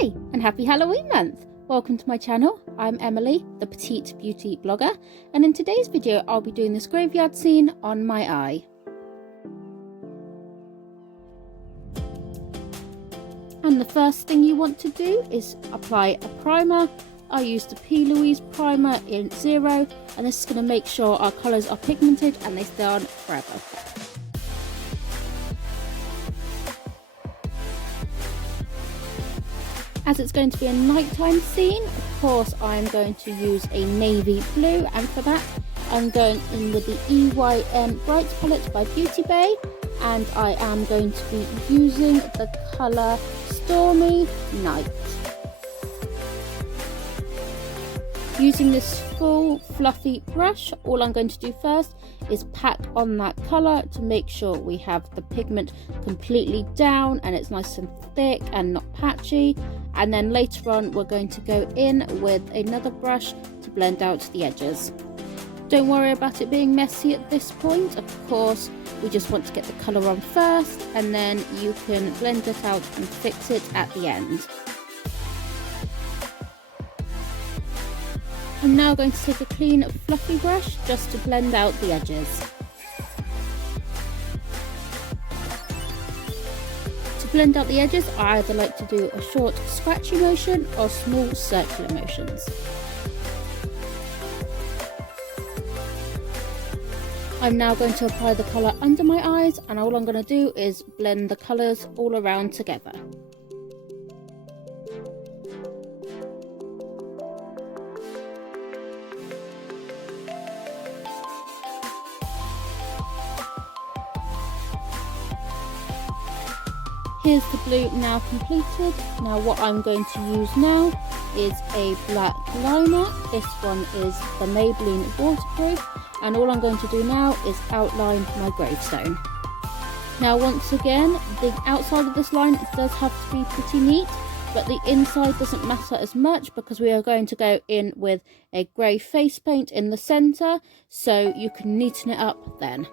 Hi and happy Halloween month! Welcome to my channel. I'm Emily, the Petite beauty blogger, and in today's video I'll be doing this graveyard scene on my eye. And the first thing you want to do is apply a primer. I used the P. Louise primer in 0, and this is going to make sure our colours are pigmented and they stay on forever. As it's going to be a nighttime scene, of course I'm going to use a navy blue, and for that I'm going in with the EYN Brights palette by Beauty Bay, and I am going to be using the colour Stormy Night. Using this full fluffy brush, all I'm going to do first is pack on that colour to make sure we have the pigment completely down and it's nice and thick and not patchy, and then later on we're going to go in with another brush to blend out the edges. Don't worry about it being messy at this point, of course we just want to get the colour on first and then you can blend it out and fix it at the end. I'm now going to take a clean fluffy brush just to blend out the edges. To blend out the edges, I either like to do a short scratchy motion or small circular motions. I'm now going to apply the colour under my eyes, and all I'm going to do is blend the colours all around together. Here's the blue now completed. Now what I'm going to use now is a black liner. This one is the Maybelline waterproof, and all I'm going to do now is outline my gravestone. Now once again, the outside of this line does have to be pretty neat, but the inside doesn't matter as much because we are going to go in with a grey face paint in the centre, so you can neaten it up then.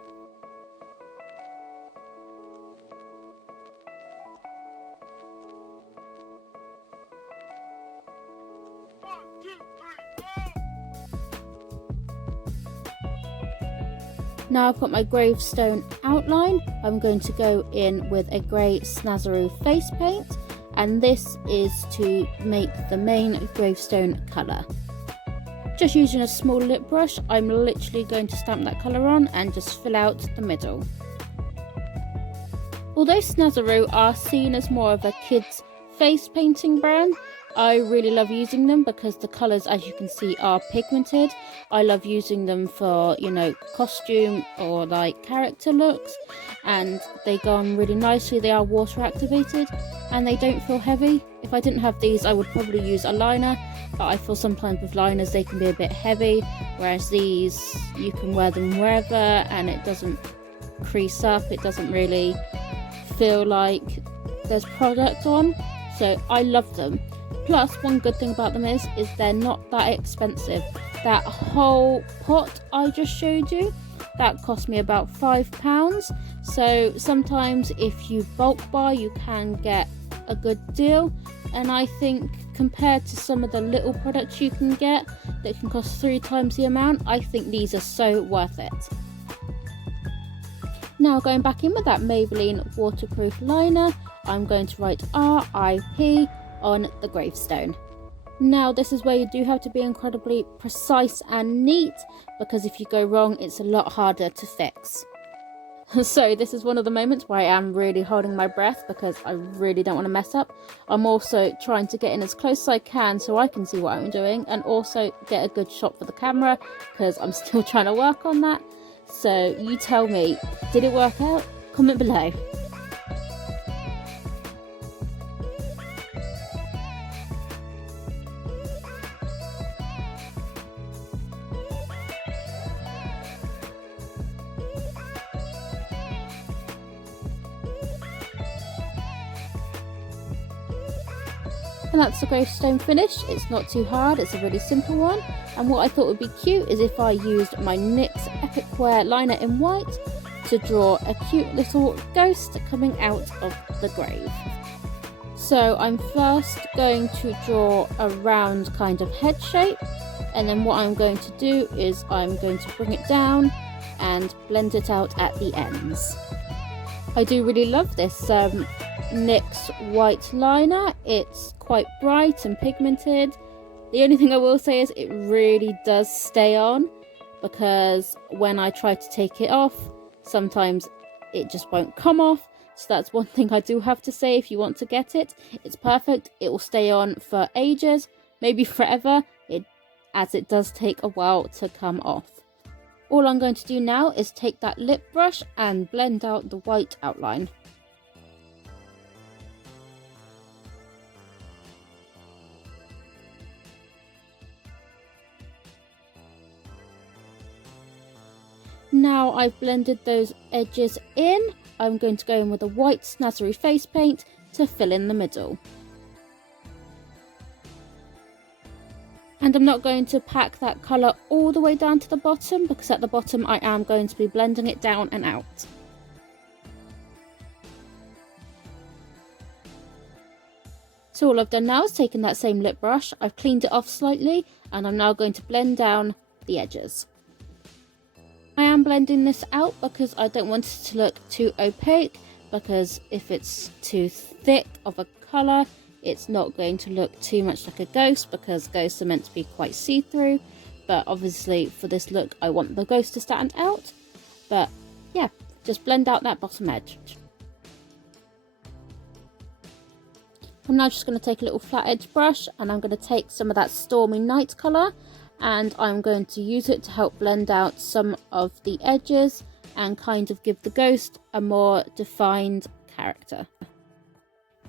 Now I've got my gravestone outline, I'm going to go in with a grey Snazaroo face paint, and this is to make the main gravestone colour. Just using a small lip brush, I'm literally going to stamp that colour on and just fill out the middle. Although Snazaroo are seen as more of a kids face painting brand, I really love using them because the colours, as you can see, are pigmented. I love using them for, you know, costume or like character looks, and they go on really nicely. They are water activated and they don't feel heavy. If I didn't have these I would probably use a liner, but I feel sometimes with liners they can be a bit heavy, whereas these you can wear them wherever and it doesn't crease up, it doesn't really feel like there's product on, so I love them. Plus, one good thing about them is they're not that expensive. That whole pot I just showed you, that cost me about £5. So sometimes if you bulk buy, you can get a good deal. And I think compared to some of the little products you can get that can cost 3 times the amount, I think these are so worth it. Now going back in with that Maybelline waterproof liner, I'm going to write RIP on the gravestone. Now this is where you do have to be incredibly precise and neat, because if you go wrong it's a lot harder to fix. So this is one of the moments where I am really holding my breath because I really don't want to mess up. I'm also trying to get in as close as I can so I can see what I'm doing, and also get a good shot for the camera because I'm still trying to work on that. So you tell me, did it work out? Comment below. And that's the gravestone finish. It's not too hard, it's a really simple one. And what I thought would be cute is if I used my NYX Epic Wear liner in white to draw a cute little ghost coming out of the grave. So I'm first going to draw a round kind of head shape, and then what I'm going to do is I'm going to bring it down and blend it out at the ends. I do really love this NYX white liner. It's quite bright and pigmented. The only thing I will say is it really does stay on, because when I try to take it off, sometimes it just won't come off. So that's one thing I do have to say. If you want to get it, it's perfect. It will stay on for ages, maybe forever, as it does take a while to come off. All I'm going to do now is take that lip brush and blend out the white outline. Now I've blended those edges in, I'm going to go in with a white snazzy face paint to fill in the middle. And I'm not going to pack that colour all the way down to the bottom, because at the bottom I am going to be blending it down and out. So all I've done now is taken that same lip brush, I've cleaned it off slightly, and I'm now going to blend down the edges. I am blending this out because I don't want it to look too opaque, because if it's too thick of a colour, it's not going to look too much like a ghost, because ghosts are meant to be quite see-through. But obviously for this look I want the ghost to stand out. But yeah, just blend out that bottom edge. I'm now just going to take a little flat edge brush, and I'm going to take some of that Stormy Night colour, and I'm going to use it to help blend out some of the edges and kind of give the ghost a more defined character.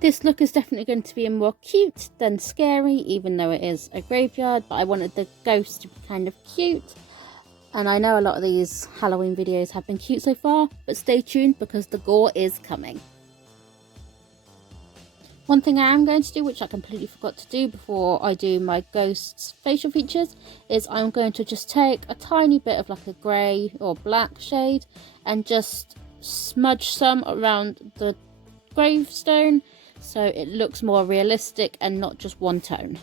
This look is definitely going to be more cute than scary, even though it is a graveyard, but I wanted the ghost to be kind of cute. And I know a lot of these Halloween videos have been cute so far, but stay tuned because the gore is coming. One thing I am going to do, which I completely forgot to do before I do my ghost's facial features, is I'm going to just take a tiny bit of like a grey or black shade and just smudge some around the gravestone so it looks more realistic and not just one tone.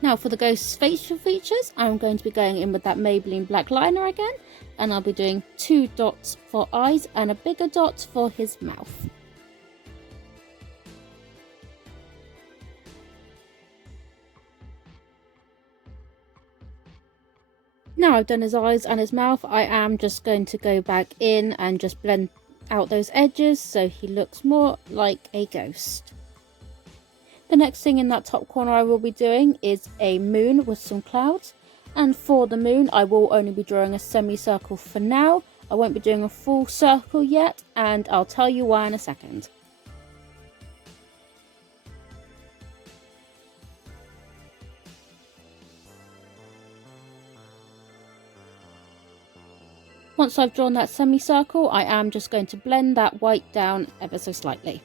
Now for the ghost's facial features, I'm going to be going in with that Maybelline black liner again, and I'll be doing 2 dots for eyes and a bigger dot for his mouth. Now I've done his eyes and his mouth, I am just going to go back in and just blend out those edges so he looks more like a ghost. The next thing in that top corner I will be doing is a moon with some clouds. And for the moon, I will only be drawing a semicircle for now. I won't be doing a full circle yet, and I'll tell you why in a second. Once I've drawn that semicircle, I am just going to blend that white down ever so slightly.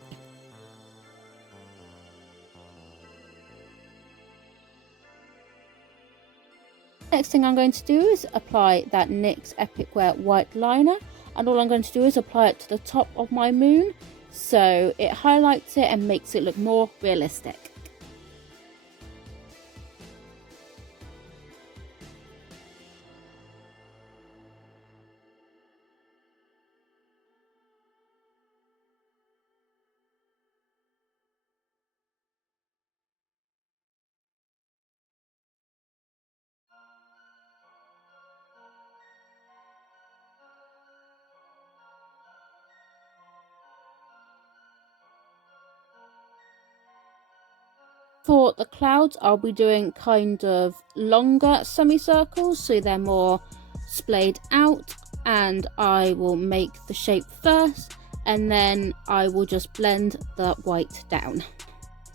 Next thing I'm going to do is apply that NYX Epic Wear white liner, and all I'm going to do is apply it to the top of my moon so it highlights it and makes it look more realistic. For the clouds, I'll be doing kind of longer semicircles so they're more splayed out, and I will make the shape first and then I will just blend the white down.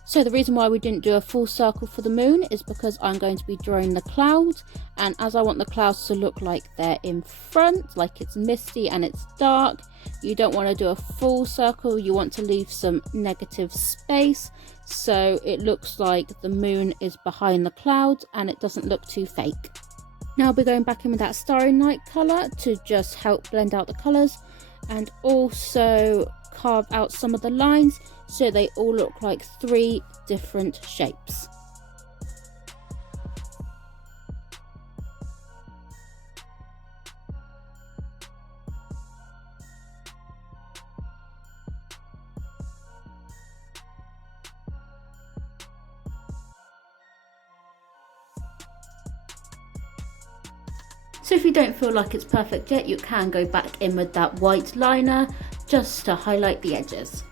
So the reason why we didn't do a full circle for the moon is because I'm going to be drawing the clouds, and as I want the clouds to look like they're in front, like it's misty and it's dark, you don't want to do a full circle, you want to leave some negative space so it looks like the moon is behind the clouds and it doesn't look too fake. Now I'll be going back in with that Starry Night colour to just help blend out the colours, and also carve out some of the lines so they all look like 3 different shapes. So if you don't feel like it's perfect yet, you can go back in with that white liner just to highlight the edges.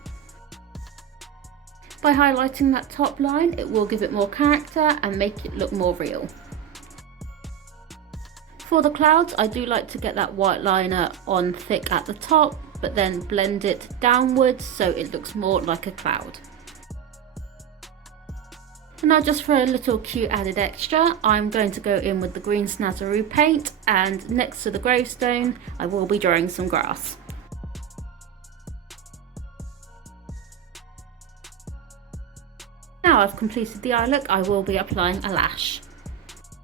By highlighting that top line, it will give it more character and make it look more real. For the clouds, I do like to get that white liner on thick at the top, but then blend it downwards so it looks more like a cloud. And now, just for a little cute added extra, I'm going to go in with the green Snazaroo paint, and next to the gravestone I will be drawing some grass. Now I've completed the eye look, I will be applying a lash.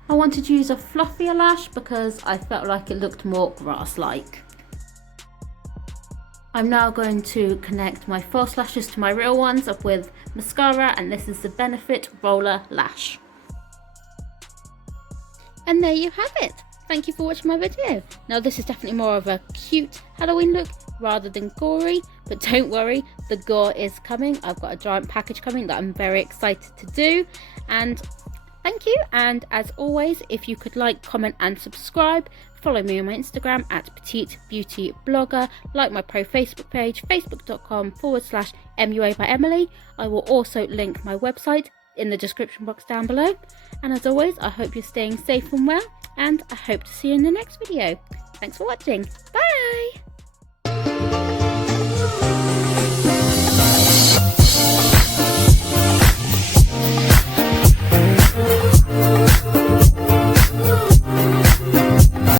I wanted to use a fluffier lash because I felt like it looked more grass-like. I'm now going to connect my false lashes to my real ones up with mascara, and this is the Benefit Roller Lash. And there you have it. Thank you for watching my video. Now this is definitely more of a cute Halloween look rather than gory, but don't worry, the gore is coming. I've got a giant package coming that I'm very excited to do, and thank you. And as always, if you could like, comment and subscribe, follow me on my Instagram at Petite Beauty Blogger, like my pro Facebook page, facebook.com/MUA by Emily. I will also link my website in the description box down below. And as always, I hope you're staying safe and well, and I hope to see you in the next video. Thanks for watching. Bye!